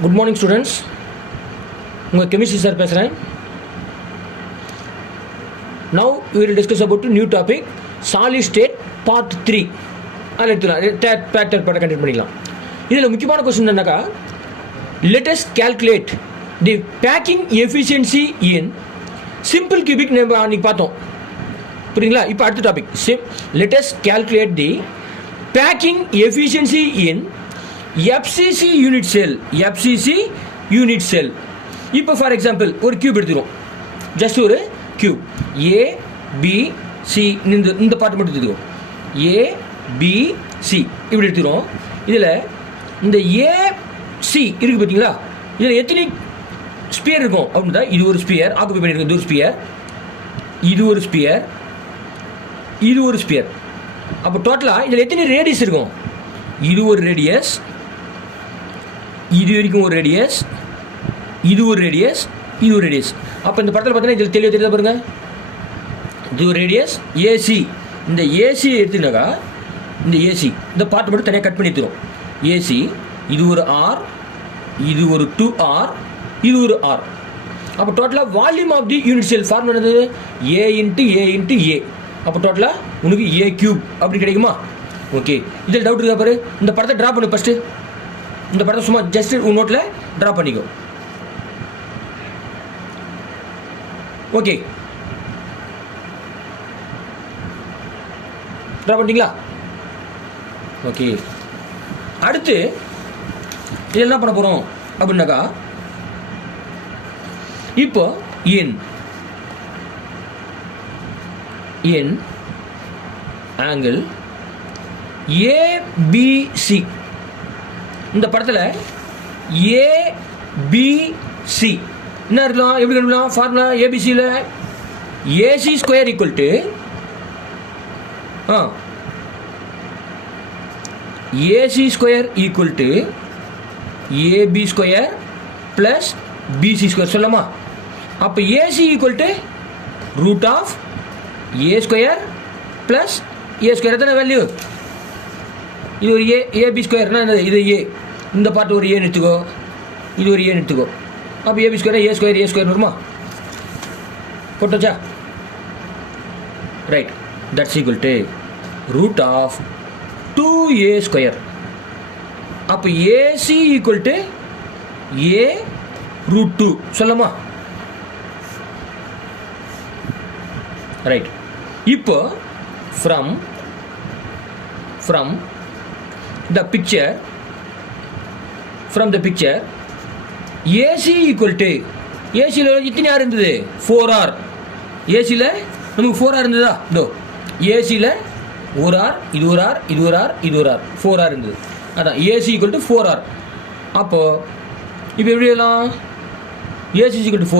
Good morning students. உங்கள் chemistry sir பேசுகிறேன். Now we will discuss about a new topic, solid state part 3. அதில் எடுத்துக்கலாம் batter பாட்டை conduct பண்ணிக்கலாம். இதில் முக்கியமான கொஸ்டின் என்னக்கா, let us calculate the packing efficiency in simple cubic. நம்ம அன்றைக்கி பார்த்தோம், புரியுங்களா? இப்போ அடுத்த topic, let us calculate the packing efficiency in FCC unit cell. FCC unit cell. இப்போ ஃபார் எக்ஸாம்பிள் ஒரு கியூப் எடுத்துக்கிறோம், ஜஸ்ட் ஒரு கியூப் ABC, இந்த பார்ட் மட்டும் எடுத்துக்கிறோம், ABC இப்படி எடுத்துக்கிறோம். இதில் இந்த AC இருக்குது பார்த்தீங்களா, இதில் எத்தனை ஸ்பியர் இருக்கும் அப்படின்னா, இது ஒரு ஸ்பியர் ஆக்குபை பண்ணியிருக்கும், இது ஒரு ஸ்பியர், இது ஒரு ஸ்பியர், இது ஒரு ஸ்பியர். அப்போ டோட்டலாக இதில் எத்தனை ரேடியஸ் இருக்கும்? இது ஒரு ரேடியஸ், இது வரைக்கும் ஒரு ரேடியஸ், இது ஒரு ரேடியஸ், இது ஒரு ரேடியஸ். அப்போ இந்த படத்தில் பார்த்தீங்கன்னா இதில் தெளிவாக தெரியுதா பாருங்க, இது ஒரு ரேடியஸ் ஏசி. இந்த ஏசி எடுத்துனாக்கா இந்த ஏசி இந்த பார்ட் மட்டும் தனியாக கட் பண்ணி எடுத்துரும். ஏசி இது ஒரு ஆர், இது ஒரு 2R, இது ஒரு ஆர். அப்போ டோட்டலாக volume of the unit cell form என்னது? A into A into A. அப்போ டோட்டலாக உனக்கு A கியூப் அப்படி கிடைக்குமா? ஓகே, இதில் டவுட் இருக்கா பாரு. இந்த படத்தை ட்ரா பண்ணு ஃபஸ்ட்டு. இந்த படத்தை சும்மா ஜஸ்ட் உன் நோட்டில் ட்ரா பண்ணிக்கோ. ஓகே, ட்ரா பண்ணிட்டீங்களா? ஓகே, அடுத்து இது என்ன பண்ண போகிறோம் அப்படின்னாக்கா, இப்போ என் ஆங்கிள் ABC, இந்த படத்தில் ABC என்ன இருக்கலாம்? எப்படி கண்டுபிடிக்கலாம்? ஃபார்முலா ஏபிசியில் AC square equal to AC square equal to AB square plus BC square சொல்லலாமா? அப்போ AC equal to root of a square plus A square. எத்தனை வேல்யூ? இது ஒரு ஏபி ஸ்கொயர்னா இது ஏ, இந்த பார்ட் ஒரு ஏன்னு எடுத்துக்கோ, இது ஒரு ஏன்னு எடுத்துக்கோ. அப்போ ஏபி ஸ்கொயர் ஏ ஸ்கொயர் வருமா? போட்டோச்சா? Right, that's equal to root of 2A square. அப்போ AC equal to A root 2 சொல்லலாமா? ரைட், இப்போ from the picture AC equal to ஏசியில் இத்தனை ஆர் இருந்தது? 4R. ஏசியில் நமக்கு 4R இருந்ததா? இதோ ஏசியில் ஒரு ஆர், இது ஒரு ஆர், இது ஒரு ஆர், இது ஒரு ஆர், 4R இருந்தது. அதான் ஏசி ஈக்குவல் டு 4R. அப்போது இப்போ எப்படி எல்லாம் AC equal to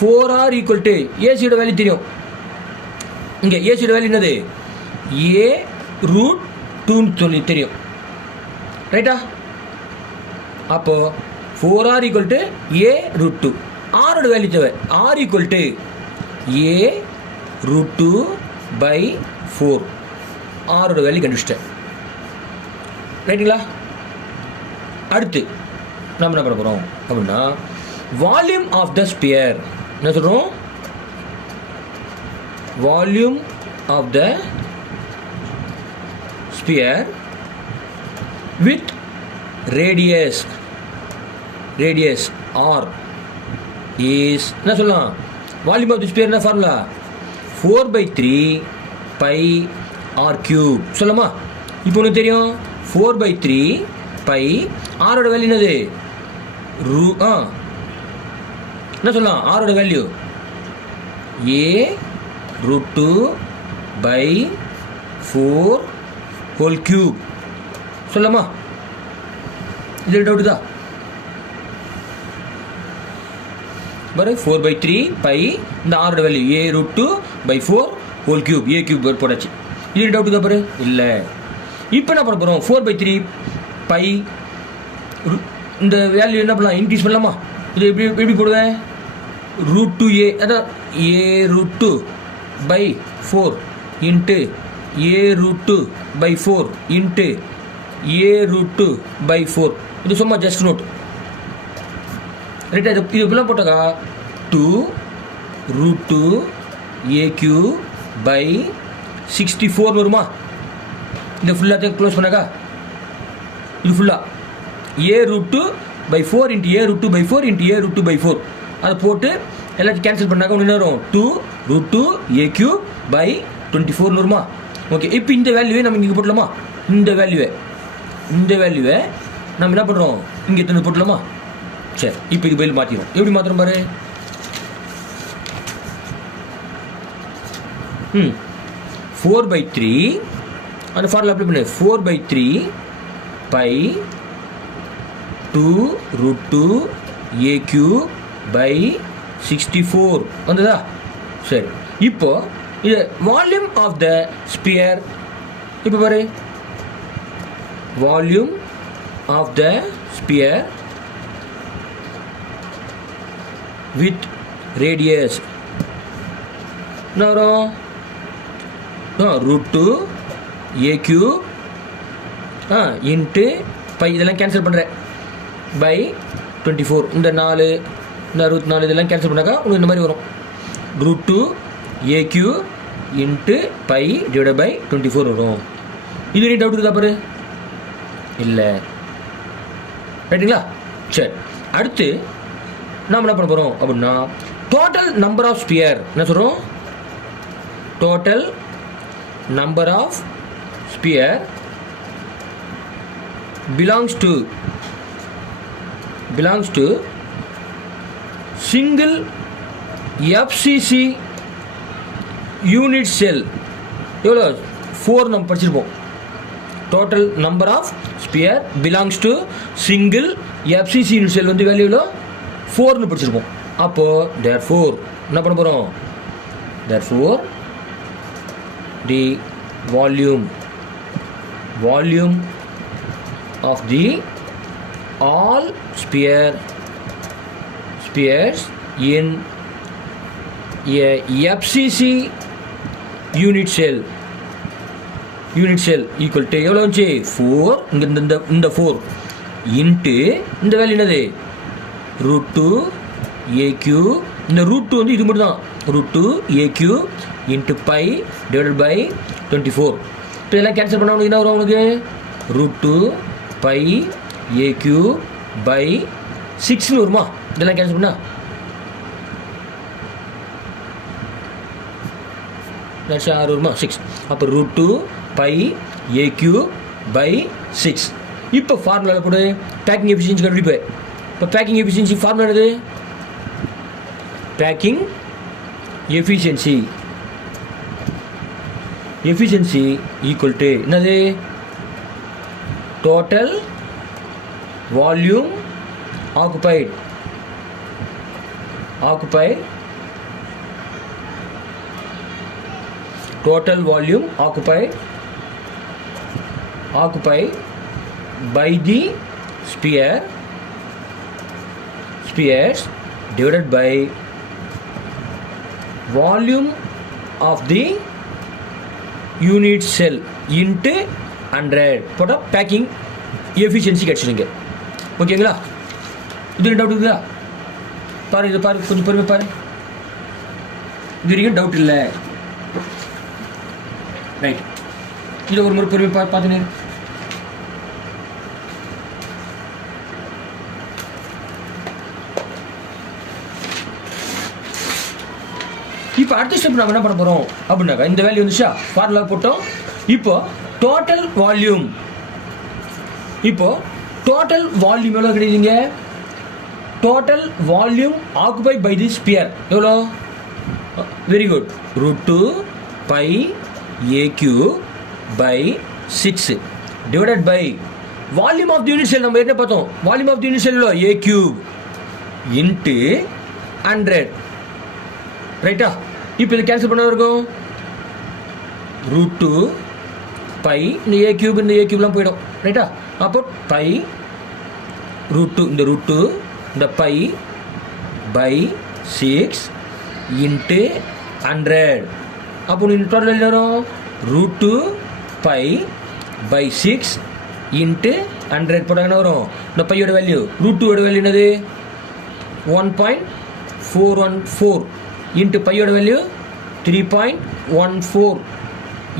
4R equal to ஏசியோட வேல்யூ தெரியும். இங்கே ஏசியோட வேல்யூ என்னது? ஏ ரூட் 2ன்னு சொல்லி தெரியும், ரைட்டா? அப்போது 4R equal to A root 2. ஆரோட வேல்யூ தேவை. R equal to A root 2/4. ஆரோட வேல்யூ கண்டுபிடிச்சிட்டேன், ரைட்டுங்களா? அடுத்து நம்ம என்ன பண்ண போகிறோம் அப்படின்னா, வால்யூம் ஆஃப் த ஸ்பியர். என்ன சொல்கிறோம்? Volume of the sphere with radius R is என்ன சொல்லலாம்? வால்யூம் ஆஃப் தி ஸ்பியர் என்ன ஃபார்முலா? 4/3 pi r cube சொல்லலாமா? இப்போ உனக்கு தெரியும் 4/3 pi ஆரோட வேல்யூ என்னது? என்ன சொல்லலாம்? ஆரோட வேல்யூ ஏ ரூட் 2/4 ஹோல் கியூப் சொல்லலாமா? இது டவுட் தான் பாரு. 4/3 pi இந்த ஆரோட value A root 2/4 whole cube, a cube போடாச்சு. இது டவுட் தான் பாரு. இல்லை, இப்போ என்ன பண்ண போகிறோம்? 4/3 pi இந்த வேல்யூ என்ன பண்ணலாம்? இன்க்ரீஸ் பண்ணலாமா? இது எப்படி போடுவேன்? ரூட் 2A, அதான் ஏ root 2/4 into a root 2 by 4 into a root 2 by 4. இது சும்மா ஜஸ்ட் நோட். ரைட்டா? இது இப்படிலாம் போட்டாக்கா 2 √2 AQ by 64 வருமா? இந்த ஃபுல்லாத்தையும் க்ளோஸ் பண்ணாக்கா இது ஃபுல்லாக A√2/4 × A√2/4 × A√2/4 அதை போட்டு எல்லாத்தையும் கேன்சல் பண்ணாக்கா ஒன்று என்ன வரும்? 2 √2 AQ by 24 வருமா? ஓகே, இப்போ இந்த வேல்யூவே நம்ம இங்கே போட்டலாமா? இந்த வேல்யூவை நம்ம என்ன பண்ணுறோம்? இங்கே எத்தனை போட்டலாமா? சரி, இப்போ இது பதில் மாற்றிடும். எப்படி மாத்திரம் பாரு. 4/3 அந்த ஃபார்முலா அப்ளை பண்ணு. 4/3 pi 2 √2 AQ by 64 வந்ததா? சரி, இப்போ இது வால்யூம் ஆஃப் த ஸ்பியர். இப்போ பாரு, volume of the sphere with radius என்ன வரும்? √2 AQ இன்ட்டு பை, இதெல்லாம் கேன்சல் பண்ணுறேன், பை 24. இந்த 4 இந்த 64 இதெல்லாம் கேன்சல் பண்ணாக்கா உங்களுக்கு இந்த மாதிரி வரும். √2 AQ into pi divide by 24 வரும். இது நீ டவுட் இருக்குதா பாரு? இல்லை, ரைட்டுங்களா? சரி, அடுத்து நாம் என்ன பண்ண போகிறோம் அப்படின்னா டோட்டல் நம்பர் ஆஃப் ஸ்பியர் என்ன சொல்கிறோம்? Total number of sphere belongs to single FCC unit cell. எவ்வளோ? 4 நம்ம படிச்சிருப்போம். Total number of sphere belongs to single FCC unit cell வந்து வேல்யூ எவ்வளோ? 4னு படிச்சிருப்போம். அப்போது therefore என்ன பண்ண போகிறோம்? therefore the volume of the all spheres in a FCC unit cell equal to எவ்வளோ வந்துச்சு? 4. இங்கே இந்த 4 இன்ட்டு இந்த வேல்யூ என்னது? √2 AQ. இந்த √2 வந்து இது மட்டும் தான். √2 AQ into pi divided by 24. இப்போ இதெல்லாம் கேன்சல் பண்ணால் உனக்கு என்ன வரும்? உனக்கு √2 பை AQ பை 6ன்னு வருமா? இதெல்லாம் கேன்சல் பண்ணா 6 வருமா? 6. அப்போ √2 பை AQ பை 6. இப்போ ஃபார்முலா போடு. பேக்கிங் எஃபிஷியன்சி கண்டுபிடிப்பேன். இப்போ பேக்கிங் எஃபிஷியன்சி ஃபார்முலா என்னது? பேக்கிங் எஃபிஷியன்சி ஈக்குவல் டு என்னது? Total volume occupied total volume occupied by the spheres divided by volume of the unit cell into 100 போட்டா பேக்கிங் எஃபிஷியன்சி கிடைச்சிருங்க. ஓகேங்களா? இது doubt இருக்குதா? பாரு, இது பாரு, கொஞ்சம் பொறுமை பாரு. இது வரைக்கும் டவுட் இல்லை, ரைட்? இதில் ஒரு முறை பொறுமை பார்த்துனே. இப்போ அடுத்த ஸ்டெப் நம்ம என்ன பண்ண போகிறோம் அப்படின்னாக்கா இந்த வேல்யூ வந்துச்சா? ஃபார்முலா போட்டோம். இப்போ டோட்டல் வால்யூம் எவ்வளோ கிடைக்குதுங்க? Total volume occupied by the sphere எவ்வளோ? Very good. √2 pi AQ by 6 divided by volume of the unit cell. நம்ம என்ன பார்த்தோம்? Volume of the unit cell AQ into 100, ரைட்டா? இப்போ இது கேன்சல் பண்ண இருக்கும். √2 பை இந்த A கியூப்லாம் போயிடும், ரைட்டா? அப்போ பை √2 இந்த √2 இந்த பை பை 6 இன்ட்டு 100. அப்போ நீங்கள் டோட்டல் என்ன வரும்? √2 பை பை 6 இன்ட்டு 100 போட்டால் என்ன வரும்? இந்த பையோட வேல்யூ √2 வேல்யூ என்னது? 1.414 into பையோட வேல்யூ 3.14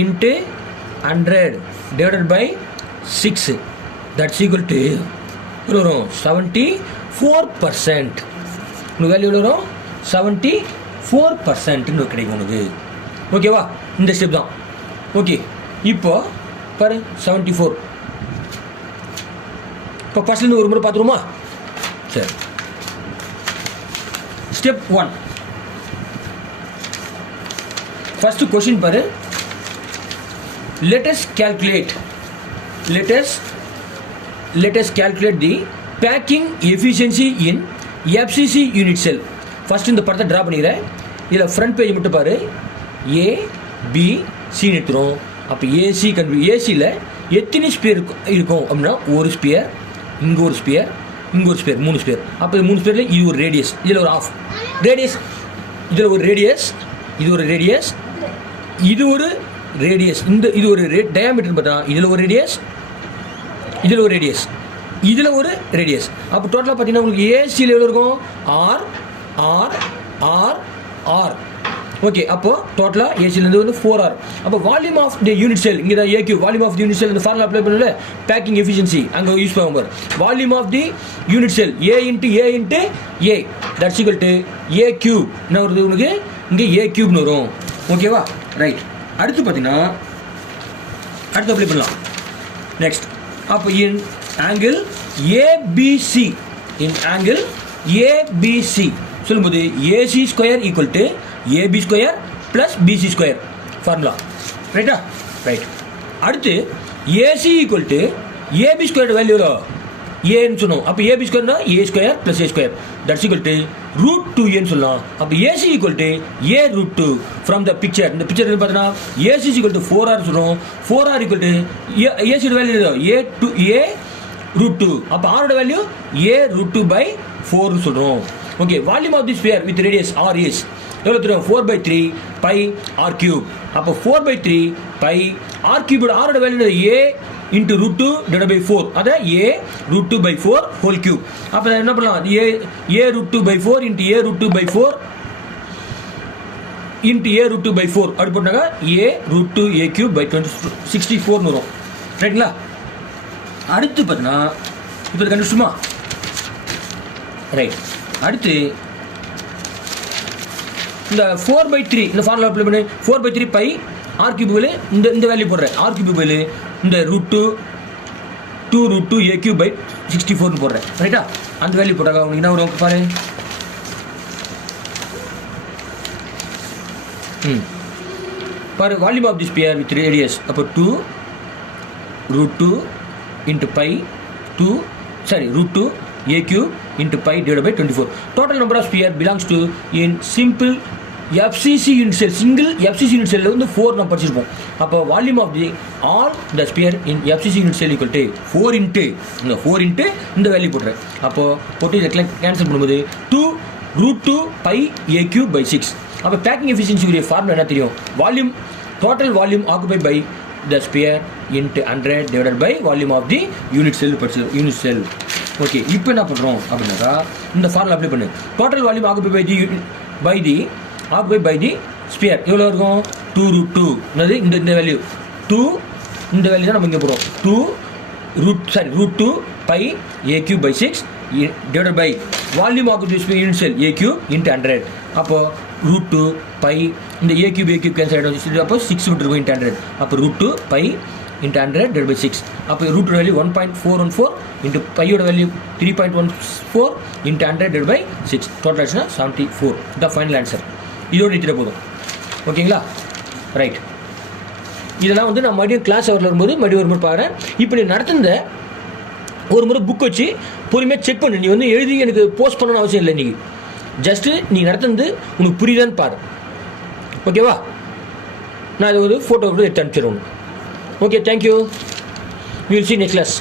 into 100 divided by 6, that's equal to 74%. உனக்கு வேல்யூ வரும் 74% கிடைக்கும் உனக்கு. ஓகேவா? இந்த ஸ்டெப் தான். ஓகே, இப்போ பாரு 74. இப்போ ஃபர்ஸ்ட்லேருந்து ஒரு முறை பார்த்துருமா? சரி, ஸ்டெப் 1. ஃபர்ஸ்ட் கொஸ்டின் பாரு. Let us calculate the packing efficiency in FCC unit cell. First இந்த படத்தை ட்ரா பண்ணிக்கிறேன். இதில் ஃப்ரண்ட் பேஜ் மட்டும் பாரு. A B C எடுத்துரும். அப்போ ஏசியில் எத்தனை ஸ்பியர் இருக்கும் அப்படின்னா, ஒரு ஸ்பியர், இங்கே ஒரு ஸ்பியர், இங்கே ஒரு ஸ்பியர், 3 ஸ்பியர். அப்போ 3 ஸ்பியரில் இது ஒரு ரேடியஸ், இதில் ஒரு ஆஃப் ரேடியஸ், இதில் ஒரு ரேடியஸ், இது ஒரு ரேடியஸ், இது ஒரு ரேடியஸ், இது ஒரு டயாமீட்டர் பார்த்தா இதில் ஒரு ரேடியஸ், இதில் ஒரு ரேடியஸ், இதில் ஒரு ரேடியஸ். அப்போ டோட்டலாக பார்த்தீங்கன்னா உங்களுக்கு ஏசியில் எவ்வளோ இருக்கும்? R R R R. Okay, அப்போ டோட்டலாக ஏசிலேருந்து வந்து 4R. அப்போ volume of the unit cell, இங்கே தான் AQ, volume of the unit cell இந்த ஃபார்முலா அப்ளை பண்ணல, பேக்கிங் எஃபிஷியன்சி அங்கே யூஸ் பண்ணுவாங்க. Volume of the unit cell A into A that's equal to A cube. என்ன வருது உனக்கு? இங்கே ஏ கியூப்னு வரும். ஓகேவா? ரைட். அடுத்து பார்த்தீங்கன்னா அடுத்து அப்ளை பண்ணலாம். நெக்ஸ்ட், அப்போ இன் ஆங்கிள் ஏபிசி, சொல்லும்போது AC square equal to AB square plus BC square formula. ரைட்டா? ரைட். அடுத்து AC equal to AB square value ஏன்னு சொன்னோம். அப்போ ஏபி ஸ்கொயர்னா A square plus A square that's equal to √2 சொல்லலாம். அப்போ AC equal to A √2 from the picture. இந்த picture பார்த்தீங்கன்னா ஏசி ஈக்குவல் டு 4R சொல்கிறோம். 4R ஈக்குவல் டு ஏசியோட வேல்யூ ஏ √2. அப்போ ஆரோட வேல்யூ ஏ √2/4 சொல்கிறோம். Okay, volume of the sphere with radius R is எவ்வளோ தெரியும்? 4/3 பை ஆர் கியூப். அப்போ 4/3 பை ஆர் கியூப். ஆரோட value A into √2 divided by 4, அதான் a √2/4 whole cube. அப்போ என்ன பண்ணலாம்? a √2/4 into a √2/4 into a √2/4 அப்படி போட்டாங்க a √2 a cube by 64 வரும். ரைட்டுங்களா? அடுத்து பார்த்தீங்கன்னா இப்போ கண்டுபிடிச்சுமா? ரைட். அடுத்து இந்த 4/3 இந்த ஃபார்முலா அப்ளை பண்ணி 4/3 பை ஆர் கியூப் வேலு இந்த வேல்யூ போடுறேன். ஆர் கியூப் வேலு இந்த √2 2√2 a cube by 64 போடுறேன். ரைட்டா? அந்த வேல்யூ போட்டாங்க உங்களுக்கு என்ன வரும் பாரு. பாரு, volume of the sphere with radius அப்போ √2 into pi √2 a cube into pi divided by 24. Total number of sphere belongs to in simple FCC unit cell. Single FCC unit cell வந்து 4 நம்ம படிச்சிருப்போம். அப்போ volume of the all the sphere in FCC unit cell equal to 4 into இந்த value போட்டுறேன். அப்போ போட்டு இதை cancel பண்ணும்போது 2√2 pi a cube by 6. அப்போ பேக்கிங் எஃபிஷியன்சி உடைய ஃபார்முலா என்ன தெரியும்? Volume, total volume occupy by the sphere into 100 divided by volume of the unit cell படிச்சிடும். Unit cell. ஓகே, இப்போ என்ன பண்ணுறோம் அப்படின்னாக்கா இந்த ஃபார்முலா அப்ளை பண்ணு. Total volume occupy by the sphere எவ்வளோ இருக்கும்? 2√2. என்னது? இந்த வேல்யூ 2, இந்த வேல்யூ தான் நம்ம இங்கே போடுறோம். √2 pi a cube by 6 divided by volume of the unit cell a cube into 100. அப்போ √2 pi இந்த a cube கேன்சல் ஆகிடும். அப்போ 6 விட்டுருக்கும் into 100. அப்போ √2 pi into 100 divided by 6. அப்போ √2 வேல்யூ 1.414 into பையோட வேல்யூ 3.14 into 100 divided by 6. டோட்டல் ஆச்சுன்னா 74. The final answer. இதோடு நிறுத்திட போதும். ஓகேங்களா? ரைட். இதெல்லாம் வந்து நான் மறுபடியும் கிளாஸ் அவரில் வரும்போது மறுபடியும் ஒரு முறை பார்க்குறேன். இப்போ நீ நடத்துந்த ஒரு முறை புக் வச்சு பொறுமையாக செக் பண்ணு. நீ வந்து எழுதி எனக்கு போஸ்ட் பண்ணணும்னு அவசியம் இல்லை. நீங்கள் ஜஸ்ட்டு நீ நடத்துனது உனக்கு புரியுதான்னு பாரு. ஓகேவா? நான் இது ஒரு ஃபோட்டோ கூட எடுத்து அனுப்பிச்சிடுவேன். Okay, thank you. We will see next class.